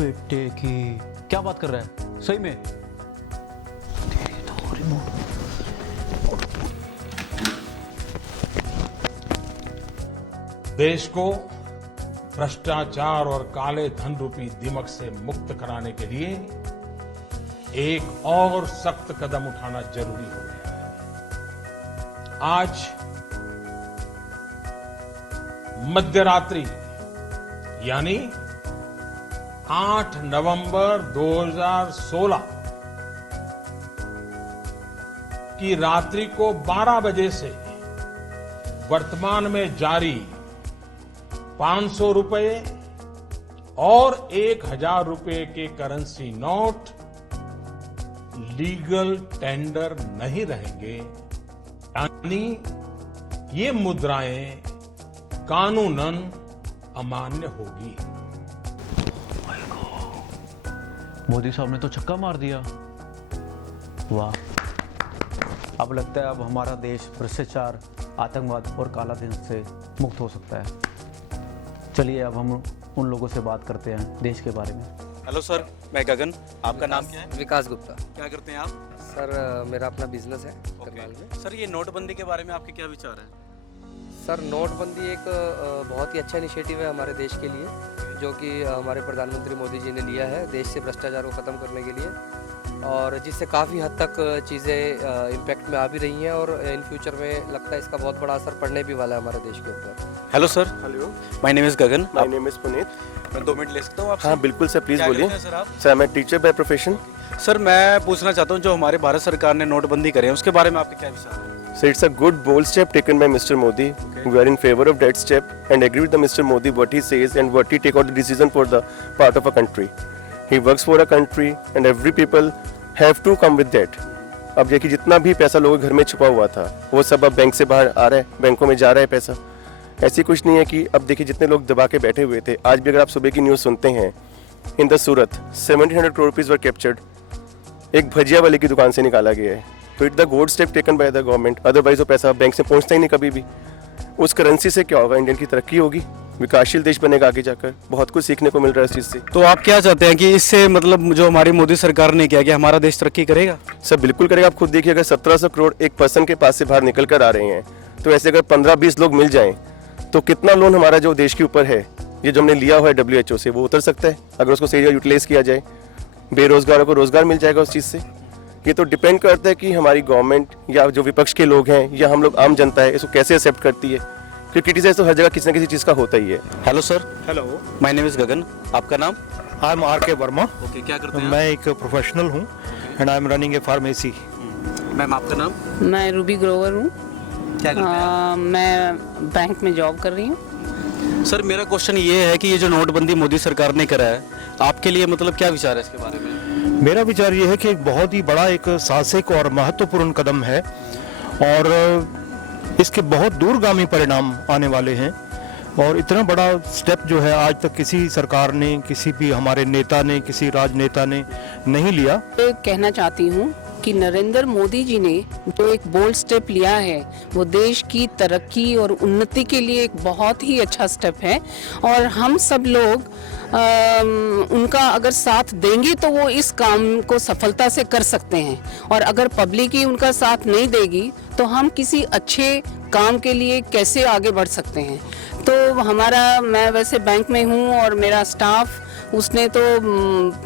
बेटे की क्या बात कर रहा है सही में? तेरी तो रिमोट। देश को भ्रष्टाचार और काले धन रूपी दिमक से मुक्त कराने के लिए एक और सख्त कदम उठाना जरूरी हो गया है। आज मध्यरात्रि यानी 8 नवंबर 2016 की रात्रि को 12 बजे से वर्तमान में जारी 500 रुपए और 1000 रुपए के करेंसी नोट लीगल टेंडर नहीं रहेंगे, यानी ये मुद्राएं कानूनन अमान्य होगी। मोदी साहब ने तो छक्का मार दिया। वाह, अब लगता है अब हमारा देश भ्रष्टाचार, आतंकवाद और काला धन से मुक्त हो सकता है। चलिए अब हम उन लोगों से बात करते हैं देश के बारे में। हेलो सर, मैं गगन। आपका नाम क्या है? विकास गुप्ता। क्या करते हैं आप? सर मेरा अपना बिजनेस है करनाल में। सर, ये नोटबंदी के बारे में आपके क्या विचार हैं? सर नोटबंदी एक बहुत ही अच्छा इनिशिएटिव है हमारे देश के लिए, जो कि हमारे प्रधानमंत्री मोदी जी ने लिया है देश से भ्रष्टाचार को ख़त्म करने के लिए, और जिससे काफ़ी हद तक चीज़ें इम्पैक्ट में आ भी रही हैं और इन फ्यूचर में लगता है इसका बहुत बड़ा असर पड़ने भी वाला है हमारे देश के ऊपर। Hello sir. Hello, my name is Gagan. My name is Puneet. मैं 2 मिनट ले सकता हूँ आपसे? हाँ बिल्कुल सर, प्लीज़ क्या बोलिए। करते हैं सर आप? सर मैं टीचर बाय प्रोफेशन। सर मैं पूछना चाहता हूँ, जो हमारे भारत सरकार ने नोटबंदी करी है उसके बारे में आपके क्या विचार हैं? So it's a good bold step taken by Mr. Modi. We are in favor of that step and agree with the Mr. Modi what he says and what he take out the decision for the part of a country. He works for a country and every people have to come with that. अब देखिए जितना भी पैसा लोगों के घर में छुपा हुआ था वो सब अब बैंक से बाहर आ रहा है, बैंकों में जा रहा है पैसा। ऐसी कुछ नहीं है कि अब देखिए जितने लोग दबा के बैठे हुए थे, आज भी अगर आप सुबह की न्यूज़ सुनते हैं, in the Surat 1700 crore rupees were captured, एक भजिया वाले की दुकान से निकाला गया है। तो it the good step taken by the government, otherwise वो पैसा बैंक से पहुंचता ही नहीं कभी भी। उस करेंसी से क्या होगा, इंडियन की तरक्की होगी, विकासशील देश बनेगा आगे जाकर। बहुत कुछ सीखने को मिल रहा है इस चीज़ से। तो आप क्या चाहते हैं कि इससे मतलब जो हमारी मोदी सरकार ने किया कि हमारा देश तरक्की करेगा? सर बिल्कुल करेगा। आप खुद देखिए, अगर 1700 करोड़ एक पर्सन के पास से बाहर निकल कर आ रहे हैं, तो ऐसे अगर 15-20 लोग मिल जाएं तो कितना लोन हमारा जो देश के ऊपर है, ये जो हमने लिया हुआ है WHO से, वो उतर सकता है अगर उसको सही यूटिलाइज किया जाए। बेरोजगारों को रोजगार मिल जाएगा उस चीज़ से। ये तो डिपेंड करता है कि हमारी गवर्नमेंट या जो विपक्ष के लोग हैं या हम लोग आम जनता है इसको कैसे एक्सेप्ट करती है, क्योंकि क्रिटिसाइज तो हर जगह किसी न किसी चीज़ का होता ही है। Hello sir. Hello, my name is Gagan. आपका नाम? आई एम आर के वर्मा। ओके, क्या करते हैं? मैं एक प्रोफेशनल हूँ and I am running A pharmacy. Ma'am आपका नाम? मैं रूबी ग्रोवर हूँ। क्या करते हैं आप? मैं बैंक में जॉब कर रही हूँ। सर मेरा क्वेश्चन ये है कि ये जो नोटबंदी मोदी सरकार ने करा है, आपके लिए मतलब क्या विचार है इसके बारे में? मेरा विचार ये है कि एक बहुत ही बड़ा एक साहसिक और महत्वपूर्ण कदम है और इसके बहुत दूरगामी परिणाम आने वाले हैं। और इतना बड़ा स्टेप जो है आज तक किसी सरकार ने, किसी भी हमारे नेता ने, किसी राजनेता ने नहीं लिया। कहना चाहती हूँ कि नरेंद्र मोदी जी ने जो एक बोल्ड स्टेप लिया है वो देश की तरक्की और उन्नति के लिए एक बहुत ही अच्छा स्टेप है, और हम सब लोग उनका अगर साथ देंगे तो वो इस काम को सफलता से कर सकते हैं, और अगर पब्लिक ही उनका साथ नहीं देगी तो हम किसी अच्छे काम के लिए कैसे आगे बढ़ सकते हैं। तो मैं वैसे बैंक में हूँ और मेरा स्टाफ, उसने तो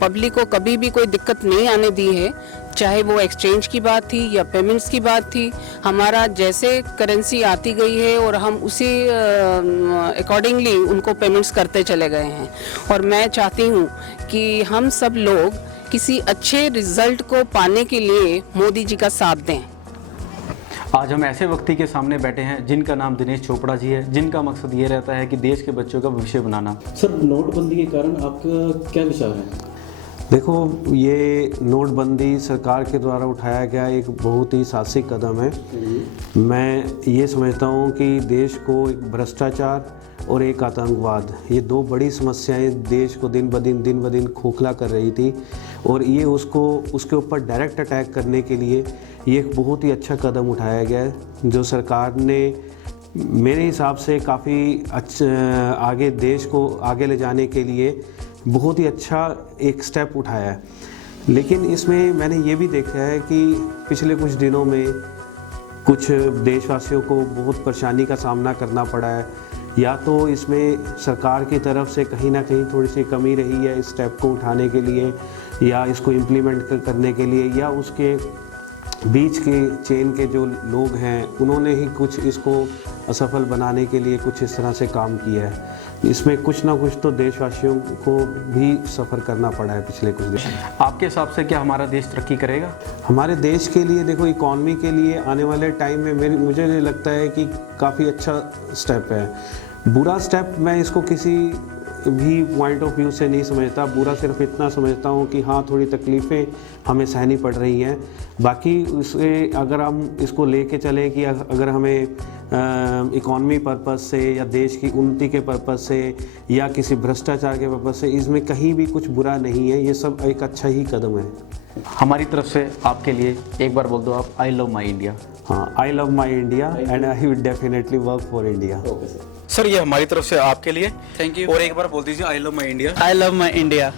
पब्लिक को कभी भी कोई दिक्कत नहीं आने दी है, चाहे वो एक्सचेंज की बात थी या पेमेंट्स की बात थी। हमारा जैसे करेंसी आती गई है और हम उसी अकॉर्डिंगली उनको पेमेंट्स करते चले गए हैं, और मैं चाहती हूँ कि हम सब लोग किसी अच्छे रिजल्ट को पाने के लिए मोदी जी का साथ दें। आज हम ऐसे व्यक्ति के सामने बैठे हैं जिनका नाम दिनेश चोपड़ा जी है, जिनका मकसद ये रहता है कि देश के बच्चों का भविष्य बनाना। सर नोटबंदी के कारण आपका क्या विचार है? देखो, ये नोटबंदी सरकार के द्वारा उठाया गया एक बहुत ही साहसिक कदम है। मैं ये समझता हूँ कि देश को एक भ्रष्टाचार और एक आतंकवाद, ये 2 बड़ी समस्याएं देश को दिन ब दिन खोखला कर रही थी, और ये उसके ऊपर डायरेक्ट अटैक करने के लिए ये एक बहुत ही अच्छा कदम उठाया गया है, जो सरकार ने मेरे हिसाब से काफ़ी अच्छा आगे देश को आगे ले जाने के लिए बहुत ही अच्छा एक स्टेप उठाया है। लेकिन इसमें मैंने ये भी देखा है कि पिछले कुछ दिनों में कुछ देशवासियों को बहुत परेशानी का सामना करना पड़ा है, या तो इसमें सरकार की तरफ से कहीं ना कहीं थोड़ी सी कमी रही है इस स्टेप को उठाने के लिए या इसको इम्प्लीमेंट करने के लिए, या उसके बीच के चेन के जो लोग हैं उन्होंने ही कुछ इसको असफल बनाने के लिए कुछ इस तरह से काम किया है। इसमें कुछ ना कुछ तो देशवासियों को भी सफ़र करना पड़ा है पिछले कुछ दिन। आपके हिसाब से क्या हमारा देश तरक्की करेगा? हमारे देश के लिए देखो, इकॉनमी के लिए आने वाले टाइम में मुझे लगता है कि काफ़ी अच्छा स्टेप है। बुरा स्टेप मैं इसको किसी भी पॉइंट ऑफ व्यू से नहीं समझता। बुरा सिर्फ इतना समझता हूँ कि हाँ, थोड़ी तकलीफ़ें हमें सहनी पड़ रही हैं। बाकी उसे अगर हम इसको लेके चलें कि अगर हमें इकॉनमी पर्पस से या देश की उन्नति के पर्पस से या किसी भ्रष्टाचार के पर्पस से, इसमें कहीं भी कुछ बुरा नहीं है। ये सब एक अच्छा ही कदम है। हमारी तरफ से आपके लिए एक बार बोल दो आप, आई लव माई इंडिया। हाँ, I love my India and I will definitely work for India. Sir ये हमारी तरफ से आपके लिए थैंक यू, और एक बार बोल दीजिए आई love my India. I love my India.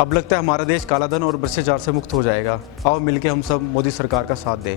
अब लगता है हमारा देश कालाधन और भ्रष्टाचार से मुक्त हो जाएगा। आओ मिलके हम सब मोदी सरकार का साथ दें।